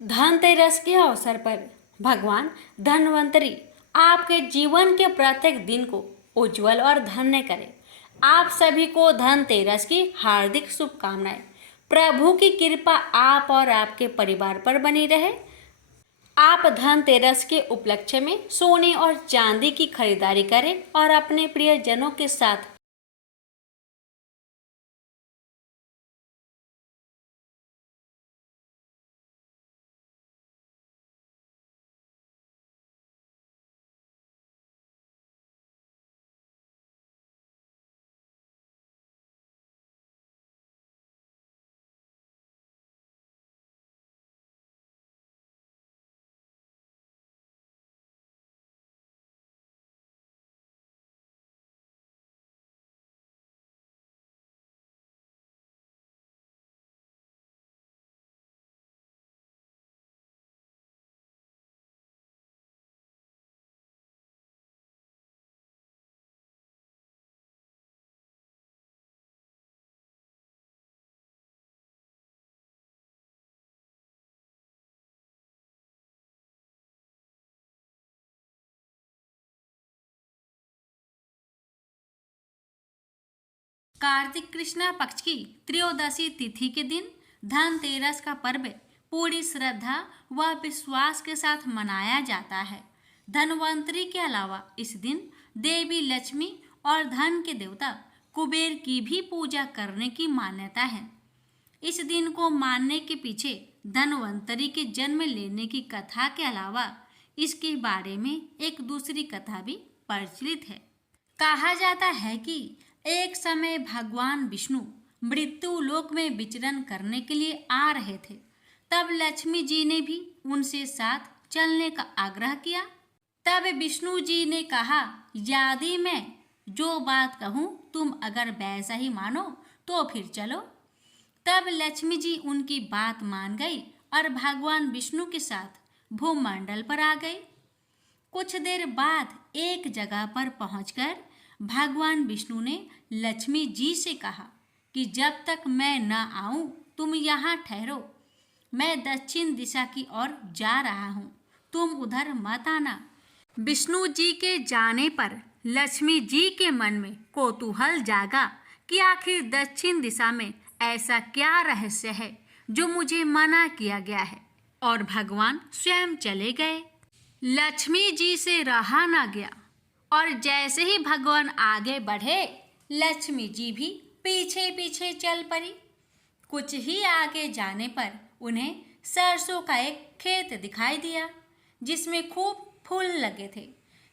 धनतेरस के अवसर पर भगवान धन्वंतरी आपके जीवन के प्रत्येक दिन को उज्जवल और धन्य करें। आप सभी को धनतेरस की हार्दिक शुभकामनाएं। प्रभु की कृपा आप और आपके परिवार पर बनी रहे। आप धनतेरस के उपलक्ष्य में सोने और चांदी की खरीदारी करें और अपने प्रियजनों के साथ कार्तिक कृष्ण पक्ष की त्रयोदशी तिथि के दिन धनतेरस का पर्व पूरी श्रद्धा व विश्वास के साथ मनाया जाता है। धनवंतरी के अलावा इस दिन देवी लक्ष्मी और धन के देवता कुबेर की भी पूजा करने की मान्यता है। इस दिन को मानने के पीछे धनवंतरी के जन्म लेने की कथा के अलावा इसके बारे में एक दूसरी कथा भी प्रचलित है। कहा जाता है कि एक समय भगवान विष्णु मृत्यु लोक में विचरण करने के लिए आ रहे थे। तब लक्ष्मी जी ने भी उनसे साथ चलने का आग्रह किया। तब विष्णु जी ने कहा, यदि मैं जो बात कहूँ तुम अगर वैसा ही मानो तो फिर चलो। तब लक्ष्मी जी उनकी बात मान गई और भगवान विष्णु के साथ भूमंडल पर आ गई। कुछ देर बाद एक जगह पर पहुंचकर भगवान विष्णु ने लक्ष्मी जी से कहा कि जब तक मैं न आऊं तुम यहाँ ठहरो। मैं दक्षिण दिशा की ओर जा रहा हूँ, तुम उधर मत आना। विष्णु जी के जाने पर लक्ष्मी जी के मन में कौतूहल जागा कि आखिर दक्षिण दिशा में ऐसा क्या रहस्य है जो मुझे मना किया गया है, और भगवान स्वयं चले गए। लक्ष्मी जी से रहा ना गया और जैसे ही भगवान आगे बढ़े लक्ष्मी जी भी पीछे पीछे चल पड़ी। कुछ ही आगे जाने पर उन्हें सरसों का एक खेत दिखाई दिया जिसमें खूब फूल लगे थे।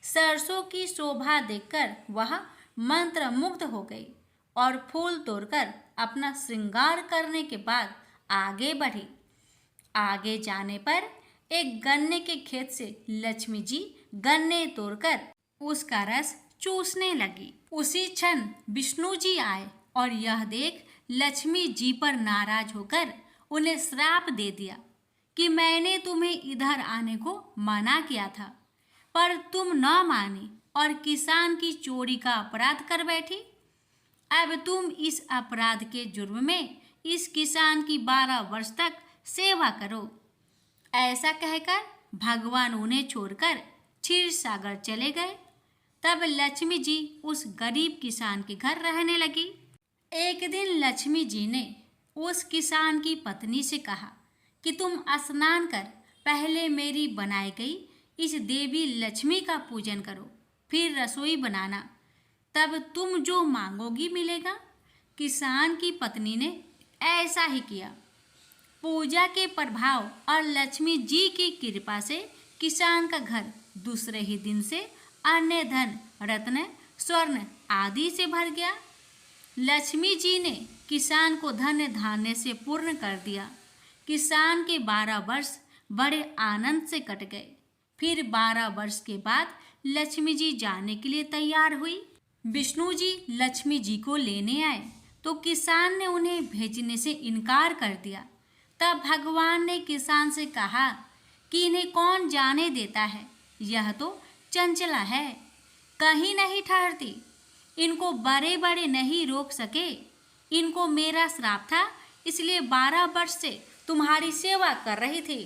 सरसों की शोभा देखकर वह मंत्रमुग्ध हो गई और फूल तोड़कर अपना श्रृंगार करने के बाद आगे बढ़ी। आगे जाने पर एक गन्ने के खेत से लक्ष्मी जी गन्ने तोड़कर उसका रस चूसने लगी। उसी क्षण विष्णु जी आए और यह देख लक्ष्मी जी पर नाराज होकर उन्हें श्राप दे दिया कि मैंने तुम्हें इधर आने को मना किया था, पर तुम न मानी और किसान की चोरी का अपराध कर बैठी। अब तुम इस अपराध के जुर्म में इस किसान की 12 वर्ष तक सेवा करो। ऐसा कहकर भगवान उन्हें छोड़कर क्षीर सागर चले गए। तब लक्ष्मी जी उस गरीब किसान के घर रहने लगी। एक दिन लक्ष्मी जी ने उस किसान की पत्नी से कहा कि तुम स्नान कर पहले मेरी बनाई गई इस देवी लक्ष्मी का पूजन करो, फिर रसोई बनाना, तब तुम जो मांगोगी मिलेगा। किसान की पत्नी ने ऐसा ही किया। पूजा के प्रभाव और लक्ष्मी जी की कृपा से किसान का घर दूसरे ही दिन से अन्य धन, रत्न, स्वर्ण आदि से भर गया। लक्ष्मी जी ने किसान को धन्य धान्य से पूर्ण कर दिया। किसान के 12 वर्ष बड़े आनंद से कट गए। फिर 12 वर्ष के बाद लक्ष्मी जी जाने के लिए तैयार हुई। विष्णु जी लक्ष्मी जी को लेने आए तो किसान ने उन्हें भेजने से इनकार कर दिया। तब भगवान ने किसान से कहा कि इन्हें कौन जाने देता है, यह तो चंचला है, कहीं नहीं ठहरती। इनको बड़े बड़े नहीं रोक सके। इनको मेरा श्राप था, इसलिए 12 वर्ष से तुम्हारी सेवा कर रही थी।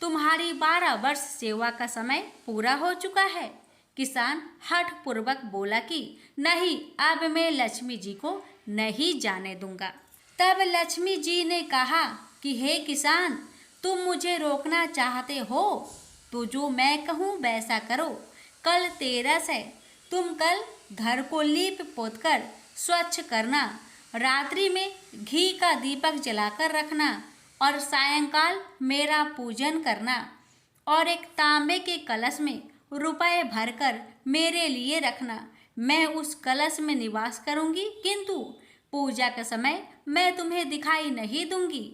तुम्हारी 12 वर्ष सेवा का समय पूरा हो चुका है। किसान हठ पूर्वक बोला कि नहीं, अब मैं लक्ष्मी जी को नहीं जाने दूंगा। तब लक्ष्मी जी ने कहा कि हे किसान, तुम मुझे रोकना चाहते हो तो जो मैं कहूँ वैसा करो। कल तेरस है, तुम कल घर को लीप पोत कर स्वच्छ करना, रात्रि में घी का दीपक जलाकर रखना और सायंकाल मेरा पूजन करना और एक तांबे के कलश में रुपए भरकर मेरे लिए रखना। मैं उस कलश में निवास करूंगी, किंतु पूजा के समय मैं तुम्हें दिखाई नहीं दूंगी।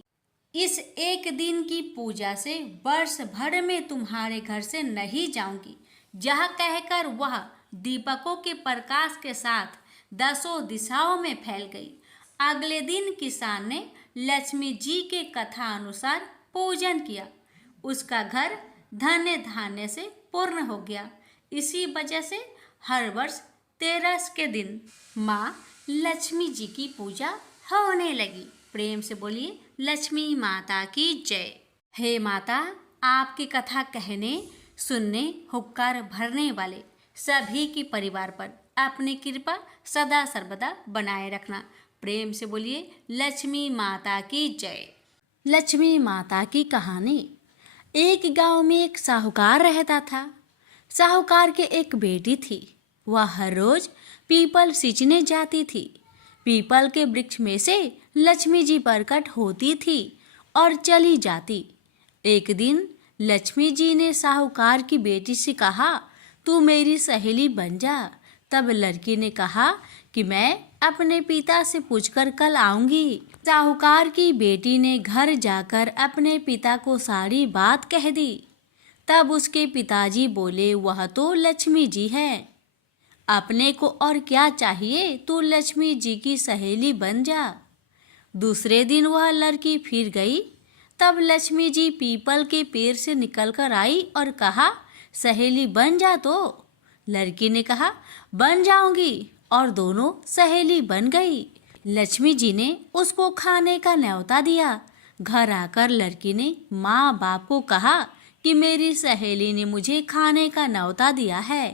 इस एक दिन की पूजा से वर्ष भर में तुम्हारे घर से नहीं जाऊंगी। यह कहकर वह दीपकों के प्रकाश के साथ 10 दिशाओं में फैल गई। अगले दिन किसान ने लक्ष्मी जी के कथा अनुसार पूजन किया। उसका घर धन्य धान्य से पूर्ण हो गया। इसी वजह से हर वर्ष तेरस के दिन माँ लक्ष्मी जी की पूजा होने लगी। प्रेम से बोलिए लक्ष्मी माता की जय। हे माता, आपकी कथा कहने, सुनने, हुक्कार भरने वाले सभी के परिवार पर अपनी कृपा सदा सर्वदा बनाए रखना। प्रेम से बोलिए लक्ष्मी माता की जय। लक्ष्मी माता की कहानी। एक गांव में एक साहूकार रहता था। साहूकार के एक बेटी थी। वह हर रोज पीपल सींचने जाती थी। पीपल के वृक्ष में से लक्ष्मी जी प्रकट होती थी और चली जाती। एक दिन लक्ष्मी जी ने साहूकार की बेटी से कहा, तू मेरी सहेली बन जा। तब लड़की ने कहा कि मैं अपने पिता से पूछकर कल आऊंगी। साहूकार की बेटी ने घर जाकर अपने पिता को सारी बात कह दी। तब उसके पिताजी बोले, वह तो लक्ष्मी जी है, अपने को और क्या चाहिए, तू लक्ष्मी जी की सहेली बन जा। दूसरे दिन वह लड़की फिर गई। तब लक्ष्मी जी पीपल के पेड़ से निकलकर आई और कहा, सहेली बन जा। तो लड़की ने कहा, बन जाऊंगी, और दोनों सहेली बन गई। लक्ष्मी जी ने उसको खाने का न्योता दिया। घर आकर लड़की ने माँ बाप को कहा कि मेरी सहेली ने मुझे खाने का न्योता दिया है।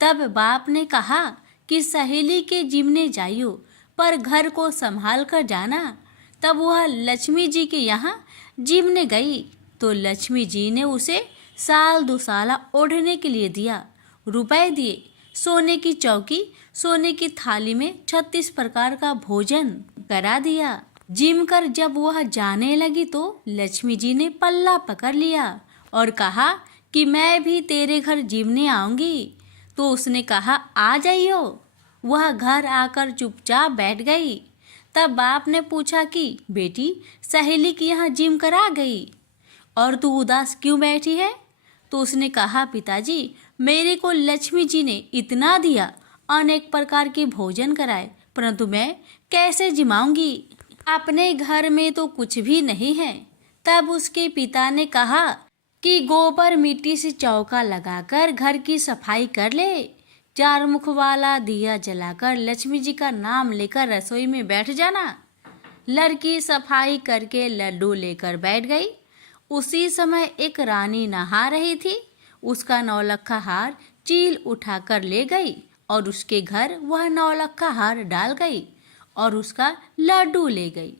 तब बाप ने कहा कि सहेली के जिमने जाइयो, पर घर को संभाल कर जाना। तब वह लक्ष्मी जी के यहाँ जिमने गई तो लक्ष्मी जी ने उसे साल दुसाला ओढ़ने के लिए दिया, रुपए दिए, सोने की चौकी, सोने की थाली में 36 प्रकार का भोजन करा दिया। जिम कर जब वह जाने लगी तो लक्ष्मी जी ने पल्ला पकड़ लिया और कहा कि मैं भी तेरे घर जिमने आऊंगी। तो उसने कहा, आ जाइयो। वह घर आकर चुपचाप बैठ गई। तब बाप ने पूछा कि बेटी, सहेली की यहाँ जिम करा गई और तू उदास क्यों बैठी है? तो उसने कहा, पिताजी, मेरे को लक्ष्मी जी ने इतना दिया, अनेक प्रकार के भोजन कराए, परंतु मैं कैसे जिमाऊंगी? अपने घर में तो कुछ भी नहीं है। तब उसके पिता ने कहा कि गोबर मिट्टी से चौका लगाकर घर की सफाई कर ले। 4 मुख वाला दिया जलाकर लक्ष्मी जी का नाम लेकर रसोई में बैठ जाना। लड़की सफाई करके लड्डू लेकर बैठ गई। उसी समय एक रानी नहा रही थी। उसका नौलखा हार चील उठाकर ले गई और उसके घर वह नौलखा हार डाल गई और उसका लड्डू ले गई।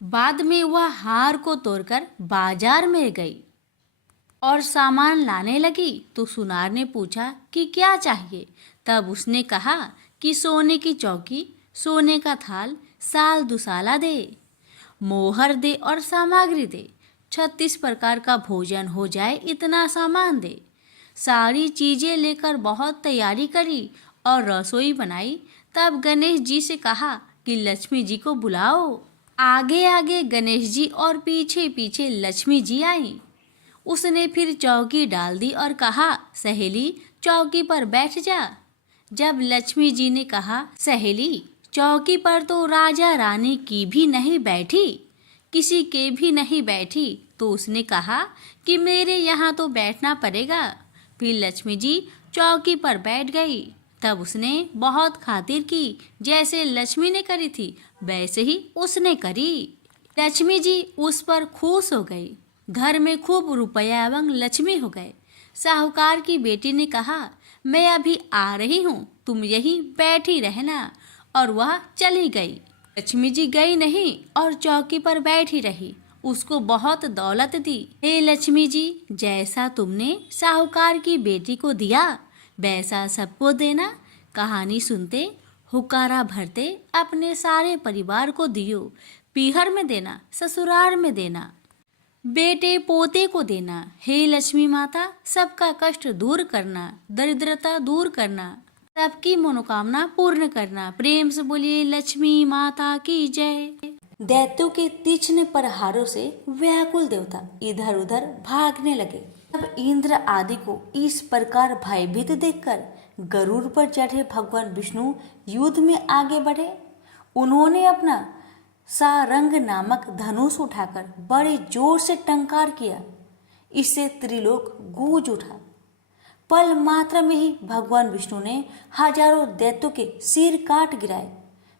बाद में वह हार को तोड़कर बाजार में गई और सामान लाने लगी तो सुनार ने पूछा कि क्या चाहिए? तब उसने कहा कि सोने की चौकी, सोने का थाल, साल दुसाला दे, मोहर दे और सामग्री दे। 36 प्रकार का भोजन हो जाए इतना सामान दे। सारी चीजें लेकर बहुत तैयारी करी और रसोई बनाई। तब गणेश जी से कहा कि लक्ष्मी जी को बुलाओ। आगे आगे गणेश जी और पीछे पीछे लक्ष्मी जी आई। उसने फिर चौकी डाल दी और कहा, सहेली चौकी पर बैठ जा। जब लक्ष्मी जी ने कहा, सहेली चौकी पर तो राजा रानी की भी नहीं बैठी, किसी के भी नहीं बैठी, तो उसने कहा कि मेरे यहाँ तो बैठना पड़ेगा। फिर लक्ष्मी जी चौकी पर बैठ गई। तब उसने बहुत खातिर की, जैसे लक्ष्मी ने करी थी वैसे ही उसने करी। लक्ष्मी जी उस पर खुश हो गई। घर में खूब रुपया एवं लक्ष्मी हो गए। साहूकार की बेटी ने कहा, मैं अभी आ रही हूँ, तुम यहीं बैठी रहना। और वह चली गई। लक्ष्मी जी गई नहीं और चौकी पर बैठी रही। उसको बहुत दौलत दी। हे लक्ष्मी जी, जैसा तुमने साहूकार की बेटी को दिया वैसा सबको देना। कहानी सुनते हुकारा भरते अपने सारे परिवार को दियो। पीहर में देना, ससुराल में देना, बेटे पोते को देना। हे लक्ष्मी माता, सबका कष्ट दूर करना, दरिद्रता दूर करना, सबकी मनोकामना पूर्ण करना। प्रेम से बोलिए लक्ष्मी माता की जय। दैत्यों के तीक्ष्ण प्रहारों से व्याकुल देवता इधर उधर भागने लगे। तब इंद्र आदि को इस प्रकार भयभीत देखकर गरुड़ पर चढ़े भगवान विष्णु युद्ध में आगे बढ़े। उन्होंने अपना सारंग नामक धनुष उठाकर बड़े जोर से टंकार किया। इससे त्रिलोक गूंज उठा। पल मात्र में ही भगवान विष्णु ने हजारों दैत्यों के सिर काट गिराए।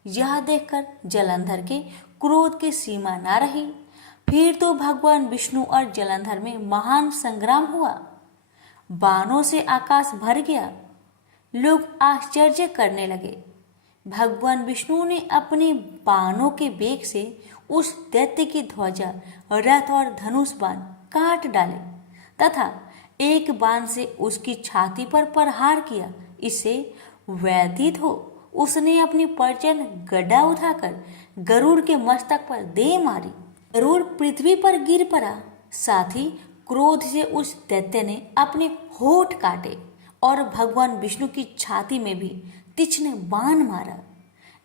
यह देखकर जलंधर के क्रोध की सीमा न रही। फिर तो भगवान विष्णु और जलंधर में महान संग्राम हुआ। बाणों से आकाश भर गया। लोग आश्चर्य करने लगे। भगवान विष्णु ने अपने बाणों के वेग से उस दैत्य की ध्वजा, रथ और धनुष बाण काट डाले तथा एक बाण से उसकी छाती पर प्रहार किया। इससे व्यथित हो उसने अपनी प्रचंड गदा उठाकर गरुड़ के मस्तक पर दे मारी। गरुड़ पृथ्वी पर गिर पड़ा। साथ ही क्रोध से उस दैत्य ने अपने होठ काटे और भगवान विष्णु की छाती में भी तीक्ष्ण बाण मारा।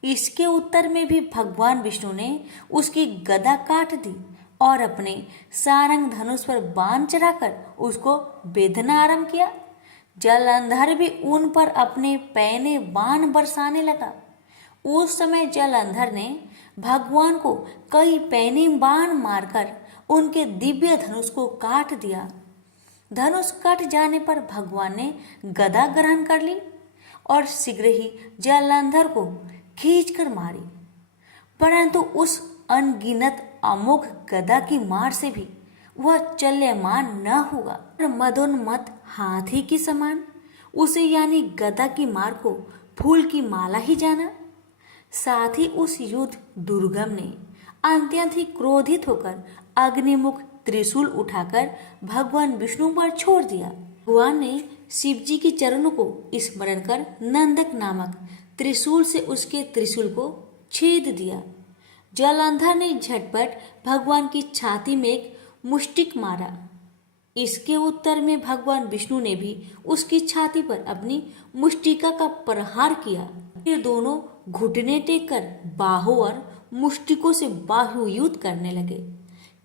इसके उत्तर में भी भगवान विष्णु ने उसकी गदा काट दी और अपने सारंग धनुष पर बाण चढ़ाकर उसको बेधना आरंभ किया। जलंधर भी उन पर अपने पैने बाण बरसाने लगा। उस समय जलंधर ने भगवान को कई पैने बाण मारकर उनके दिव्य धनुष को काट दिया। धनुष कट जाने पर भगवान ने गदा ग्रहण कर ली और शीघ्र ही जलंधर को खींचकर मारी। परंतु उस अनगिनत अमोघ गदा की मार से भी वह चल्यमान न हुआ। मदोन्मत्त हाथी की समान उसे यानी गदा की मार को फूल की माला ही जाना। साथ ही उस युद्ध दुर्गम ने अत्यंत ही क्रोधित होकर अग्निमुख त्रिशूल उठाकर भगवान विष्णु पर छोड़ दिया। भगवान ने शिव जी के चरणों को स्मरण कर नंदक नामक त्रिशूल से उसके त्रिशूल को छेद दिया। जलंधर ने झटपट भगवान की छाती में एक मुष्टिक मारा। इसके उत्तर में भगवान विष्णु ने भी उसकी छाती पर अपनी मुष्टिका का प्रहार किया। फिर दोनों घुटने टेक कर बाहों और मुष्टिकों से बाहु युद्ध करने लगे।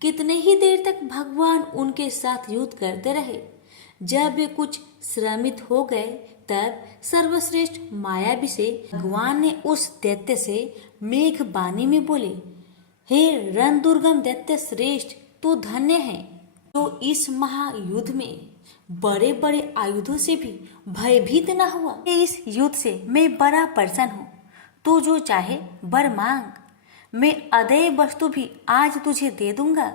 कितने ही देर तक भगवान उनके साथ युद्ध करते रहे। जब वे कुछ श्रमित हो गए तब सर्वश्रेष्ठ मायावी से भगवान ने उस दैत्य से मेघ बानी में बोले, हे रण दुर्गम दैत्य श्रेष्ठ, तू धन्य है जो इस महायुद्ध में बड़े बड़े आयुधों से भी भयभीत न हुआ। इस युद्ध से मैं बड़ा प्रसन्न हूँ। तू जो चाहे वर मांग, मैं अदेय वस्तु भी आज तुझे दे दूंगा।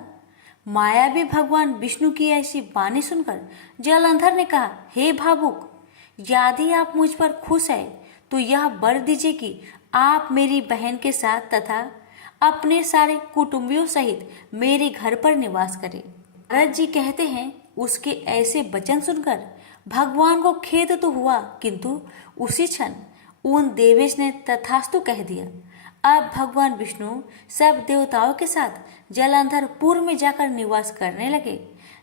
मायावी भगवान विष्णु की ऐसी वाणी सुनकर जलंधर ने कहा, हे भावुक, यदि आप मुझ पर खुश है तो यह वर दीजिए कि आप मेरी बहन के साथ तथा अपने सारे कुटुंबियों सहित मेरे घर पर निवास करें। भरत जी कहते हैं, उसके ऐसे वचन सुनकर भगवान को खेद तो हुआ, किंतु उसी क्षण उन देवेश ने तथास्तु कह दिया। अब भगवान विष्णु सब देवताओं के साथ जलंधरपुर में जाकर निवास करने लगे।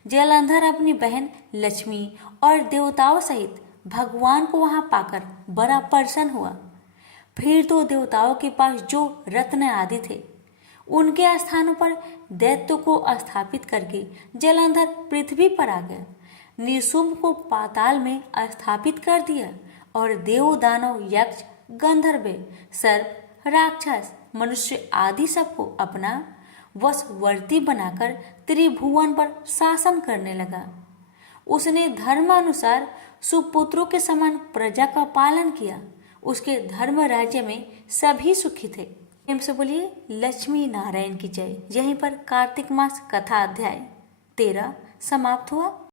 जलंधर अपनी बहन लक्ष्मी और देवताओं सहित भगवान को वहां पाकर बड़ा प्रसन्न हुआ। फिर तो देवताओं के पास जो रत्न आदि थे उनके स्थानों पर दैत्य को स्थापित करके जलंधर पृथ्वी पर आ गया। निशुंभ को पाताल में स्थापित कर दिया और देव दानव यक्ष गंधर्व सर्प राक्षस मनुष्य आदि सबको अपना वशवर्ती बनाकर त्रिभुवन पर शासन करने लगा। उसने धर्मानुसार सुपुत्रों के समान प्रजा का पालन किया। उसके धर्म राज्य में सभी सुखी थे। प्रेम से बोलिए लक्ष्मी नारायण की जय। यहीं पर कार्तिक मास कथा अध्याय 13 समाप्त हुआ।